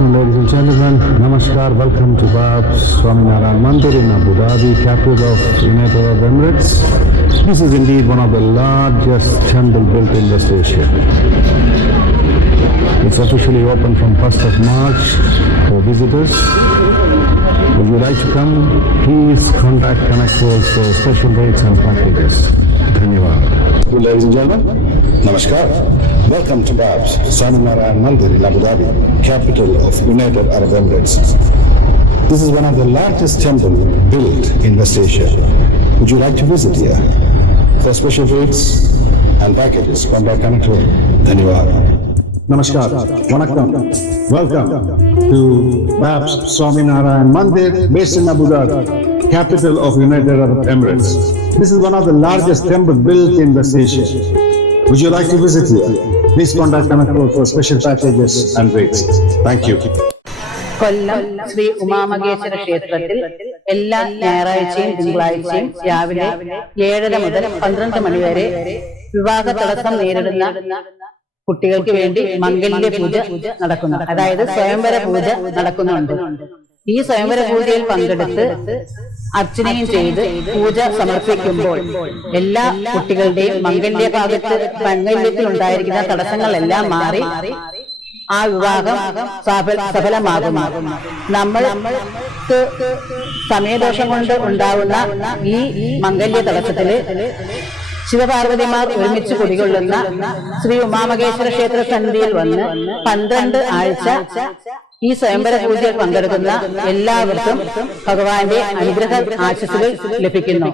Ladies and gentlemen, Namaskar. Welcome to Bab's Swaminarayan Mandir in Abu Dhabi, capital of United Arab Emirates. This is indeed one of the largest temple built in West Asia. It's officially open from 1st of March for visitors. Would you like to come? Please contact Connect for special rates and packages. Dhanyawad. Ladies and gentlemen, Namaskar. Welcome to Bab's Swaminarayan Mandir in Abu Dhabi, capital of United Arab Emirates. This is one of the largest temples built in West Asia. Would you like to visit here? For special rates and packages, contact Connect. Dhanyawad. Namaskar. Vanakkam. Welcome to Bab's Swaminarayan Mandir based in Abu Dhabi, capital of United Arab Emirates. This is one of the largest temples built in West Asia. Would you like to visit here? Please contact Connect for special packages and rates. Thank you. കൊല്ലം ശ്രീ ഉമാമഹേശ്വര ക്ഷേത്രത്തിൽ എല്ലാ ഞായറാഴ്ചയും തിങ്കളാഴ്ചയും രാവിലെ 7:30 മുതൽ 12 മണി വരെ വിവാഹ തടസ്സം നേരിടുന്ന കുട്ടികൾക്ക് വേണ്ടി മംഗല്യ പൂജ നടക്കുന്നു. അതായത് സ്വയംവര പൂജ നടക്കുന്നുണ്ട്. ഈ സ്വയംവര പൂജയിൽ പങ്കെടുത്ത് അർച്ചനയും ചെയ്ത് പൂജ സമർപ്പിക്കുമ്പോൾ എല്ലാ കുട്ടികളുടെയും മംഗല്യത്തിൽ ഉണ്ടായിരിക്കുന്ന തടസ്സങ്ങളെല്ലാം മാറി ആ വിവാഹം സഫലമാകുന്നു. നമ്മൾക്ക് സമയദോഷം കൊണ്ട് ഉണ്ടാവുന്ന ഈ മംഗല്യ തടസ്സത്തില് ശിവപാർവതിമാർ ഒരുമിച്ച് കുടികൊള്ളുന്ന ശ്രീ ഉമാമഹേശ്വര ക്ഷേത്ര സന്നിധിയിൽ വന്ന് 12 ആഴ്ച ഈ സ്വയംവര പൂജയിൽ പങ്കെടുക്കുന്ന എല്ലാവർക്കും ഭഗവാന്റെ അനുഗ്രഹ ആശീസ്സുകൾ ലഭിക്കുന്നു.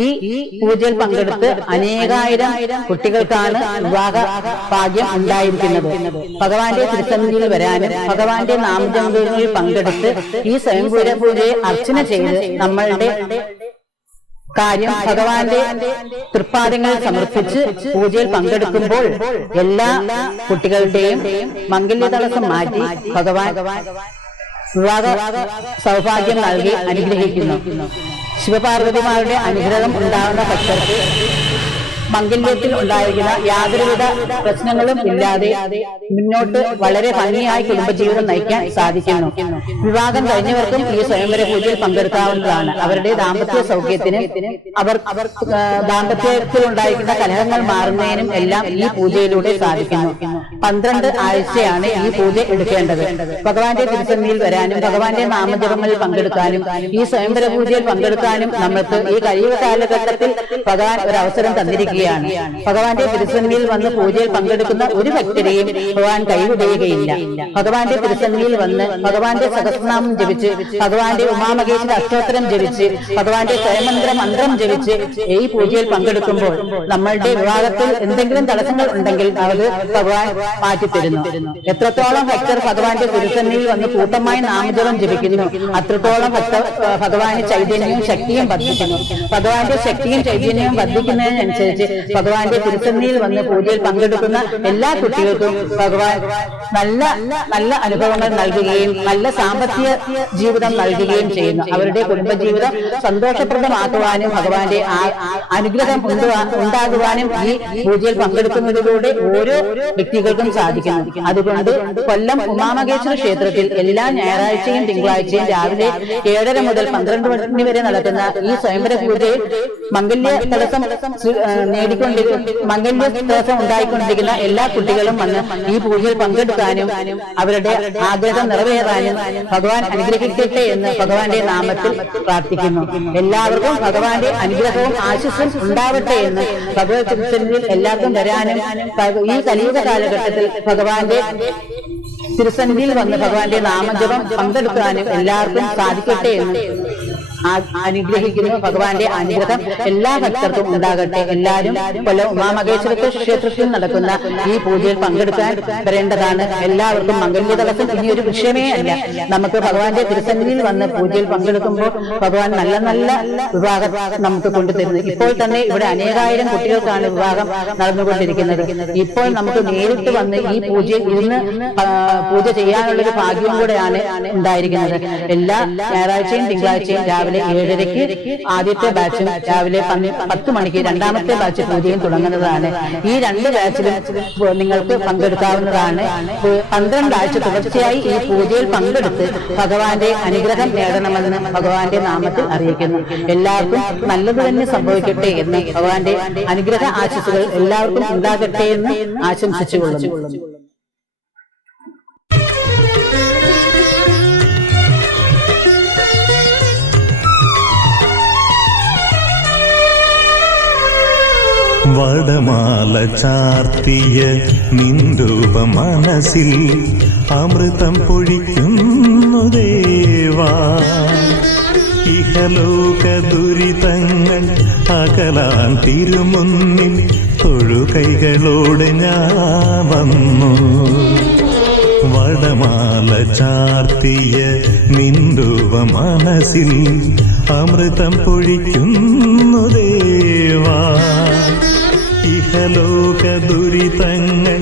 ഈ പൂജയിൽ പങ്കെടുത്ത് അനേകായിരം കുട്ടികൾക്കാണ് വിവാഹ ഭാഗ്യം ഉണ്ടായിരിക്കുന്നത്. ഭഗവാന്റെ തിരുസന്നിധിയിൽ വരാനും ഭഗവാന്റെ നാമജപങ്ങളിൽ പങ്കെടുത്ത് ഈ സ്വയംവര പൂജയെ അർച്ചന ചെയ്ത് നമ്മളുടെ കാര്യം ഭഗവാന്റെ തൃപ്പാദങ്ങളിൽ സമർപ്പിച്ച് പൂജയിൽ പങ്കെടുക്കുമ്പോൾ എല്ലാ കുട്ടികളുടെയും മംഗല്യ തടസ്സം മാറ്റി ഭഗവാൻ വിവാഹ സൗഭാഗ്യം നൽകി അനുഗ്രഹിക്കുന്നു. ശിവപാർവതിമാരുടെ അനുഗ്രഹം ഉണ്ടാകുന്ന ഭക്തർക്ക് മംഗല്യത്തിൽ ഉണ്ടായിരിക്കുന്ന യാതൊരുവിധ പ്രശ്നങ്ങളും ഇല്ലാതെ മുന്നോട്ട് വളരെ ഭംഗിയായി കുടുംബജീവിതം നയിക്കാൻ സാധിക്കുന്നു. വിവാഹം കഴിഞ്ഞവർക്കും ഈ സ്വയംവര പൂജയിൽ പങ്കെടുക്കാവുന്നതാണ്. അവരുടെ ദാമ്പത്യ സൗഖ്യത്തിനും അവർ ദാമ്പത്യത്തിൽ ഉണ്ടായിരിക്കുന്ന കലഹങ്ങൾ മാറുന്നതിനും എല്ലാം ഈ പൂജയിലൂടെ സാധിക്കുന്നു. 12 ആഴ്ചയാണ് ഈ പൂജ എടുക്കേണ്ടത്. ഭഗവാന്റെ തിരുസന്നിധിയിൽ വരാനും ഭഗവാന്റെ നാമജപങ്ങളിൽ പങ്കെടുക്കാനും ഈ സ്വയംവര പൂജയിൽ പങ്കെടുക്കാനും നമ്മൾക്ക് ഈ കഴിയുക കാലഘട്ടത്തിൽ ഭഗവാൻ ഒരു അവസരം തന്നിരിക്കുകയാണ്. ഭഗവാന്റെ തിരുസന്നിധിയിൽ വന്ന് പൂജയിൽ പങ്കെടുക്കുന്ന ഒരു ഭക്തരെയും ഭഗവാൻ കൈവിടുകയില്ല. ഭഗവാന്റെ തിരുസന്നിധിയിൽ വന്ന് ഭഗവാന്റെ സഹസ്രനാമം ജപിച്ച് ഭഗവാന്റെ ഉമാമഹേശ്വര അഷ്ടോത്തരം ജപിച്ച് ഭഗവാന്റെ സ്വയമന്ത്ര മന്ത്രം ജപിച്ച് ഈ പൂജയിൽ പങ്കെടുക്കുമ്പോൾ നമ്മളുടെ വിവാഹത്തിൽ എന്തെങ്കിലും തടസ്സങ്ങൾ ഉണ്ടെങ്കിൽ അത് ഭഗവാൻ മാറ്റിത്തരുന്നു. എത്രത്തോളം ഭക്തർ ഭഗവാന്റെ തിരുസന്നിധിയിൽ വന്ന് കൂട്ടമായി നാമജപം ജപിക്കുന്നു അത്രത്തോളം ഭഗവാന് ചൈതന്യവും ശക്തിയും വർദ്ധിക്കുന്നു. ഭഗവാന്റെ ശക്തിയും ചൈതന്യവും വർദ്ധിക്കുന്നതിനനുസരിച്ച് ഭഗവാന്റെ തിരുസന്നിധിയിൽ വന്ന് പൂജയിൽ പങ്കെടുക്കുന്ന എല്ലാ കുട്ടികൾക്കും ഭഗവാൻ നല്ല നല്ല അനുഭവങ്ങൾ നൽകുകയും നല്ല സാമ്പത്തിക ജീവിതം നൽകുകയും ചെയ്യുന്നു. അവരുടെ കുടുംബജീവിതം സന്തോഷപ്രദമാക്കുവാനും ഭഗവാന്റെ അനുഗ്രഹം ഉണ്ടാകുവാനും ഈ പൂജയിൽ പങ്കെടുക്കുന്നതിലൂടെ ഓരോ വ്യക്തികൾക്കും സാധിക്കുന്നു. അതുകൊണ്ട് കൊല്ലം ഉമാമഹേശ്വര ക്ഷേത്രത്തിൽ എല്ലാ ഞായറാഴ്ചയും തിങ്കളാഴ്ചയും രാവിലെ 7:30 മുതൽ 12 മണി വരെ നടക്കുന്ന ഈ സ്വയംവര പൂജയിൽ മംഗല്യ തടസ്സം മംഗല്യ തടസ്സം ഉണ്ടായിക്കൊണ്ടിരിക്കുന്ന എല്ലാ കുട്ടികളും വന്ന് ഈ പൂജയിൽ പങ്കെടുക്കാനും അവരുടെ ആഗ്രഹം നിറവേറാനും ഭഗവാൻ അനുഗ്രഹിക്കട്ടെ എന്ന് ഭഗവാന്റെ നാമത്തിൽ പ്രാർത്ഥിക്കുന്നു. എല്ലാവർക്കും ഭഗവാന്റെ അനുഗ്രഹവും ആശിസ്സും ഉണ്ടാവട്ടെ എന്ന് ഭഗവത് തിരുസന്നിധിയിൽ എല്ലാവർക്കും വരാനും ഈ കലിയുഗ കാലഘട്ടത്തിൽ ഭഗവാന്റെ തിരുസന്നിധിയിൽ വന്ന് ഭഗവാന്റെ നാമജപം പങ്കെടുക്കാനും എല്ലാവർക്കും സാധിക്കട്ടെ എന്ന് അനുഗ്രഹിക്കുന്നു. ഭഗവാന്റെ അനുഗ്രഹം എല്ലാ ഭക്തർക്കും ഉണ്ടാകട്ടെ. എല്ലാവരും കൊല്ലം ഉമാമഹേശ്വര ക്ഷേത്രത്തിൽ നടക്കുന്ന ഈ പൂജയിൽ പങ്കെടുക്കാൻ വരേണ്ടതാണ്. എല്ലാവർക്കും മംഗല്യ തടസ്സം ഇനിയൊരു വിഷയമേ അല്ല. നമുക്ക് ഭഗവാന്റെ തിരുസന്നിധിയിൽ വന്ന് പൂജയിൽ പങ്കെടുക്കുമ്പോൾ ഭഗവാൻ നല്ല നല്ല വിവാഹം നമുക്ക് കൊണ്ടുതരുന്നു. ഇപ്പോൾ തന്നെ ഇവിടെ അനേകായിരം കുട്ടികൾക്കാണ് വിവാഹം നടന്നുകൊണ്ടിരിക്കുന്നത്. ഇപ്പോൾ നമുക്ക് നേരിട്ട് വന്ന് ഈ പൂജയിൽ ഇരുന്ന് പൂജ ചെയ്യാനുള്ളൊരു ഭാഗ്യവും കൂടെയാണ് ഉണ്ടായിരിക്കുന്നത്. എല്ലാ ഞായറാഴ്ചയും തിങ്കളാഴ്ചയും രാവിലെ രാവിലെ 7:30 ആദ്യത്തെ ബാച്ചും രാവിലെ 10 മണിക്ക് രണ്ടാമത്തെ ബാച്ച് പൂജയും തുടങ്ങുന്നതാണ്. ഈ 2 ബാച്ചിലും നിങ്ങൾക്ക് പങ്കെടുക്കാവുന്നതാണ്. 12 ആഴ്ച തുടർച്ചയായി ഈ പൂജയിൽ പങ്കെടുത്ത് ഭഗവാന്റെ അനുഗ്രഹം നേടണമെന്ന് ഭഗവാന്റെ നാമത്തിൽ അറിയിക്കുന്നു. എല്ലാവർക്കും നല്ലത് തന്നെ സംഭവിക്കട്ടെ എന്ന് ഭഗവാന്റെ അനുഗ്രഹ ആശംസകൾ എല്ലാവർക്കും ഉണ്ടാകട്ടെ എന്ന് ആശംസിച്ചുകൊള്ളുന്നു. വടമാല ചാർത്തിയ നിൻരൂപ മനസ്സിൽ അമൃതം പൊഴിക്കുന്നു ദേവാ. ഇഹലോക ദുരിതങ്ങൾ അകലാൻ തിരുമുന്നിൽ തൊഴുകൈകളോട് ഞാൻ വന്നു. വടമാല ചാർത്തിയ നിൻരൂപ മനസ്സിൽ അമൃതം പൊഴിക്കുന്നു ദേവാ. ഇഹലോക ദുരിതങ്ങൾ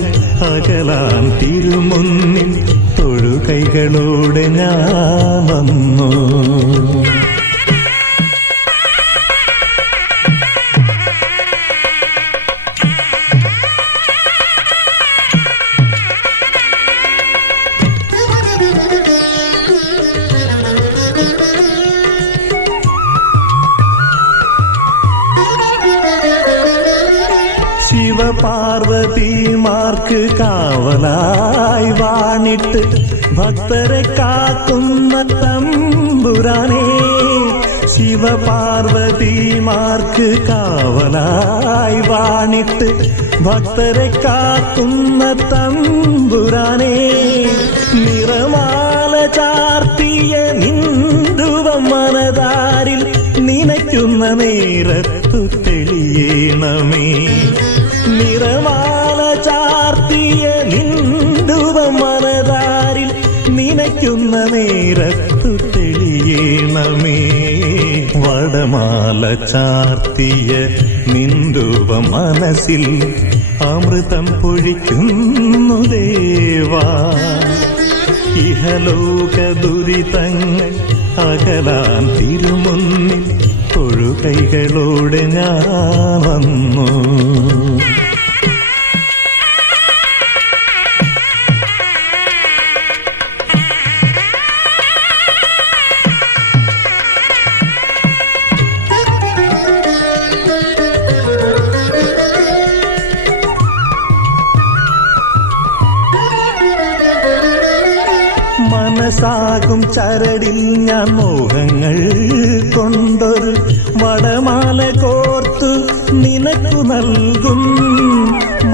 അകലാൻ തിരുമുന്നിൽ തൊഴുകൈകളോടെ ഞാൻ വന്നു. ശിവപാർവതിമാർക്ക് കാവലായി വാണിട്ട് ഭക്തരെ കാക്കുന്ന തമ്പുരാനേ. ശിവപാർവതിമാർക്ക് കാവലായി വാണിട്ട് ഭക്തരെ കാക്കുന്ന തമ്പുരാനേ. നിറമാല ചാർത്തിയ നിന്ദുവം മനതാരിൽ നിനയ്ക്കുന്ന നേരത്തു തെളിയണമേ. നിറമാല ചാർത്തിയ നിന്ദുവം മനതാരിൽ നിനയ്ക്കുന്ന നേരത്തു തെളിയണമേ. വടമാല ചാർത്തിയ നിന്ദുവ മനസ്സിൽ അമൃതം പൊഴിക്കുന്നു ദേവാ. ഇഹലോക ദുരിതങ്ങൾ അകലാൻ തിരുമുന്നിൽ തൊഴുകൈകളോടെ ഞാൻ വന്നു. മനസ്സാകും ചരടിൽ ഞാൻ മോഹങ്ങൾ കൊണ്ടൊരു വടമാല കോർത്തു നിനക്കു നൽകും.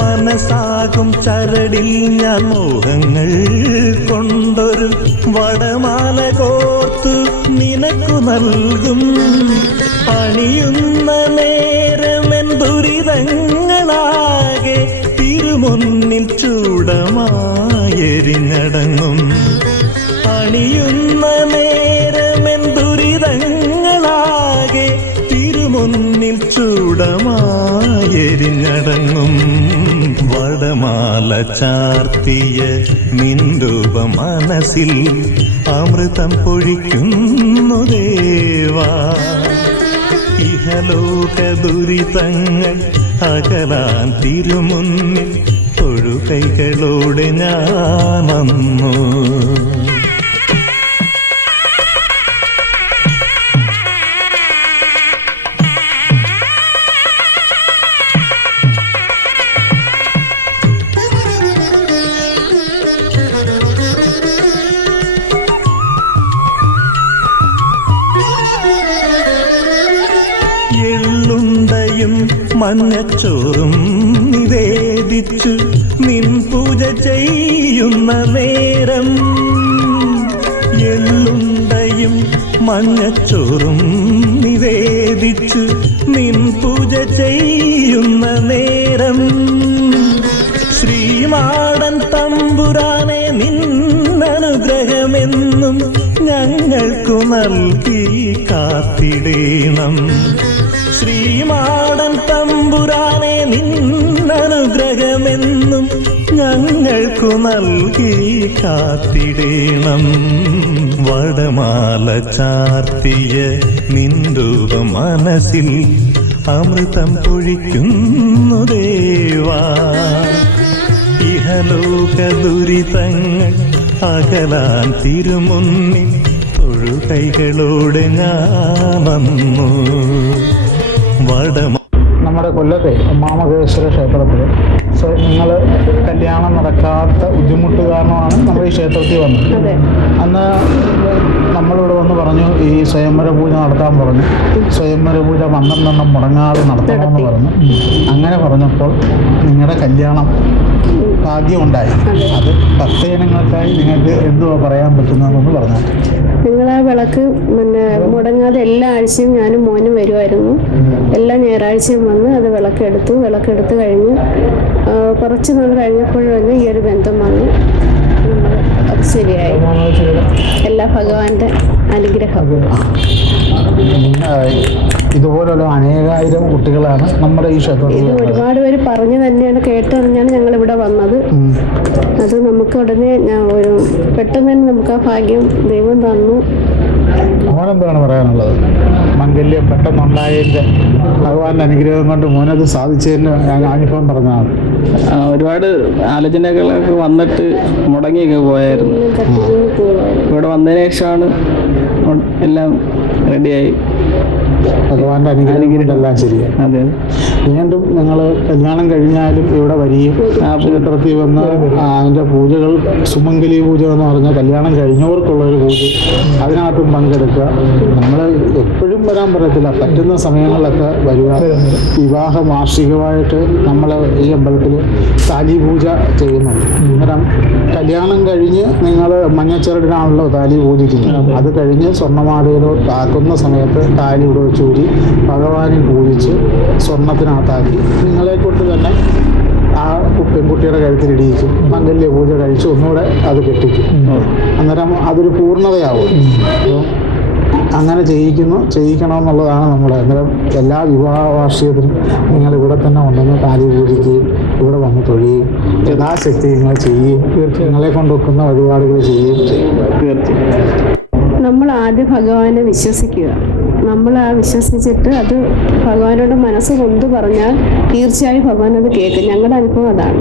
മനസ്സാകും ചരടിൽ ഞാൻ മോഹങ്ങൾ കൊണ്ടൊരു വടമാല കോർത്തു നിനക്കു നൽകും. അണിയുന്ന നേരമെൻ ദുരിതങ്ങളാകെ തിരുമുന്നിൽ ചൂടമായെരിഞ്ഞടങ്ങും. അണിയുന്ന നേരമെൻ ദുരിതങ്ങളാകെ തിരുമുന്നിൽ ചൂടമായെരിഞ്ഞടങ്ങും. വടമാല ചാർത്തിയ നിൻരൂപ മനസ്സിൽ അമൃതം പൊഴിക്കുന്നു ദേവാ. ഇഹലോക ദുരിതങ്ങൾ അകലാൻ തിരുമുന്നിൽ തൊഴുകൈകളോടെ ഞാൻ വന്നു. എള്ളുണ്ടയും മഞ്ഞച്ചോറും നിവേദിച്ചു നിൻ പൂജ ചെയ്യുന്ന നേരം. എള്ളുണ്ടയും മഞ്ഞച്ചോറും നിവേദിച്ചു നിൻ പൂജ ചെയ്യുന്ന നേരം. ശ്രീമാടൻ തമ്പുരാനെ നിന്നനുഗ്രഹമെന്നും ഞങ്ങൾക്കു നൽകി കാത്തിടേണം. ശ്രീമാടൻ തമ്പുരാനെ നിന്നനുഗ്രഹമെന്നും ഞങ്ങൾക്കു നൽകി കാത്തിടേണം. വടമാല ചാർത്തിയ നിൻരൂപ മനസ്സിൽ അമൃതം പൊഴിക്കുന്നു ദേവാ. ഇഹലോക ദുരിതങ്ങൾ അകലാൻ തിരുമുന്നിൽ തൊഴുകൈകളോട് ഞാൻ വന്നു. നമ്മുടെ കൊല്ലത്തെ ഉമാമഹേശ്വര ക്ഷേത്രത്തിൽ നിങ്ങൾ കല്യാണം നടക്കാത്ത ബുദ്ധിമുട്ട് കാരണമാണ് നമ്മൾ ഈ ക്ഷേത്രത്തിൽ വന്നത്. അന്ന് നമ്മളിവിടെ വന്ന് പറഞ്ഞു ഈ സ്വയംവര പൂജ നടത്താൻ പറഞ്ഞു. സ്വയംവര പൂജ 12 മുടങ്ങാതെ നടത്തണമെന്ന് പറഞ്ഞു. അങ്ങനെ പറഞ്ഞപ്പോൾ നിങ്ങളുടെ കല്യാണം ഭാഗ്യമുണ്ടായി. അത് ഭക്തജനങ്ങൾക്കായി നിങ്ങൾക്ക് എന്തുവാ പറയാൻ പറ്റുന്നതെന്ന് പറഞ്ഞു. നിങ്ങൾ ആ വിളക്ക് മുടങ്ങാതെ എല്ലാ ആഴ്ചയും ഞാനും മോനും വരുമായിരുന്നു. എല്ലാ ഞായറാഴ്ചയും വന്ന് അത് വിളക്കെടുത്ത് കഴിഞ്ഞ് കുറച്ച് നാൾ കഴിഞ്ഞപ്പോൾ തന്നെ ഈ ഒരു ബന്ധം വന്നു. അത് ശരിയായി. എല്ലാ ഭഗവാന്റെ അനുഗ്രഹം. ഇതുപോലുള്ള അനേകായിരം കുട്ടികളാണ് നമ്മുടെ ഈ ക്ഷേത്രത്തിൽ. ഇത് ഒരുപാട് പേര് പറഞ്ഞു തന്നെയാണ് കേട്ടറിഞ്ഞാണ് ഞങ്ങൾ ഇവിടെ വന്നത്. അത് നമുക്ക് ഉടനെ പെട്ടെന്ന് തന്നെ നമുക്ക് ആ ഭാഗ്യം ദൈവം തന്നു. മോനെന്താണ് പറയാനുള്ളത്? മംഗല്യം പെട്ടെന്നുണ്ടായതിൻ്റെ ഭഗവാന്റെ അനുഗ്രഹം കൊണ്ട് മോനത് സാധിച്ചതിന് അനുഭവം പറഞ്ഞതാണ്. ഒരുപാട് ആലോചനകളൊക്കെ വന്നിട്ട് മുടങ്ങിയൊക്കെ പോയായിരുന്നു. ഇവിടെ വന്നതിന് ശേഷമാണ് എല്ലാം റെഡിയായി. ഭഗവാന്റെ അനുഗ്രഹം എല്ലാം ശരിയാണ്. അതെ. വീണ്ടും നിങ്ങൾ കല്യാണം കഴിഞ്ഞാലും ഇവിടെ വരികയും ക്ഷേത്രത്തിൽ വന്ന് അതിൻ്റെ പൂജകൾ, സുമംഗലി പൂജ എന്ന് പറഞ്ഞാൽ കല്യാണം കഴിഞ്ഞവർക്കുള്ളൊരു പൂജ, അതിനകത്തും പങ്കെടുക്കുക. നമ്മൾ എപ്പോഴും വരാൻ പറ്റത്തില്ല, പറ്റുന്ന സമയങ്ങളിലൊക്കെ വരിക. വിവാഹ വാർഷികമായിട്ട് നമ്മൾ ഈ അമ്പലത്തിൽ താലി പൂജ ചെയ്യുന്നുണ്ട്. അന്നേരം കല്യാണം കഴിഞ്ഞ് നിങ്ങൾ മഞ്ഞച്ചരടിനാണല്ലോ താലി പൂജിക്കുന്നത്. അത് കഴിഞ്ഞ് സ്വർണ്ണമാലയിലോ ആക്കുന്ന സമയത്ത് താലി ഇവിടെ ചൂരി ഭഗവാനെ പൂജിച്ച് സ്വർണത്തിനകത്താക്കി നിങ്ങളെ കൊണ്ട് തന്നെ ആ പെൺകുട്ടിയുടെ കഴുത്തിലിടിയിക്കും. മംഗല്യ പൂജ കഴിച്ച് ഒന്നുകൂടെ അത് കെട്ടിക്കും. അന്നേരം അതൊരു പൂർണ്ണതയാവും. അപ്പോൾ അങ്ങനെ ചെയ്യിക്കണമെന്നുള്ളതാണ് നമ്മുടെ. അന്നേരം എല്ലാ വിവാഹ വാർഷികത്തിനും നിങ്ങൾ ഇവിടെ തന്നെ ഉണ്ടെന്ന് താലി പൂജിക്കുകയും ഇവിടെ വന്ന് തൊഴുകയും യഥാശക്തി നിങ്ങൾ ചെയ്യുകയും നിങ്ങളെ കൊണ്ടൊക്കുന്ന വഴിപാടുകൾ ചെയ്യുകയും ചെയ്യും. നമ്മൾ ആദ്യം ഭഗവാനെ വിശ്വസിക്കുക. നമ്മൾ ആ വിശ്വസിച്ചിട്ട് അത് ഭഗവാനോട് മനസ്സ് കൊണ്ട് പറഞ്ഞാൽ തീർച്ചയായും ഭഗവാൻ അത് കേൾക്കും. ഞങ്ങളുടെ അനുഭവം അതാണ്.